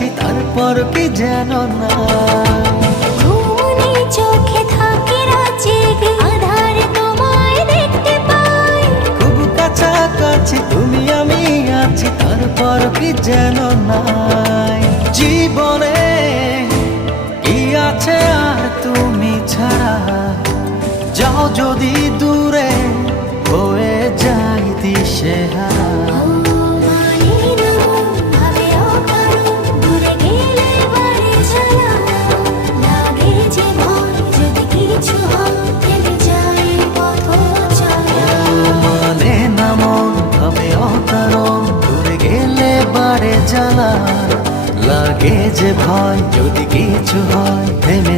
আছি তারপর কি যেন না। ঘুমনে চোখে থাকে রাত জেগে আধার তোমায় দেখতে পাই। খুব কাছাকাছি তুমি আমি আছি তারপর কি যেন নাই। জীবনে কি আছে আর তুমি ছাড়া, যাও যদি দূরে হয়ে যাই দিশেহারা। মানে না মন ভাবে অকারণ, দূরে গেলে বাড়ে জ্বালা। লাগে যে ভয় যদি কিছু হয় থেমে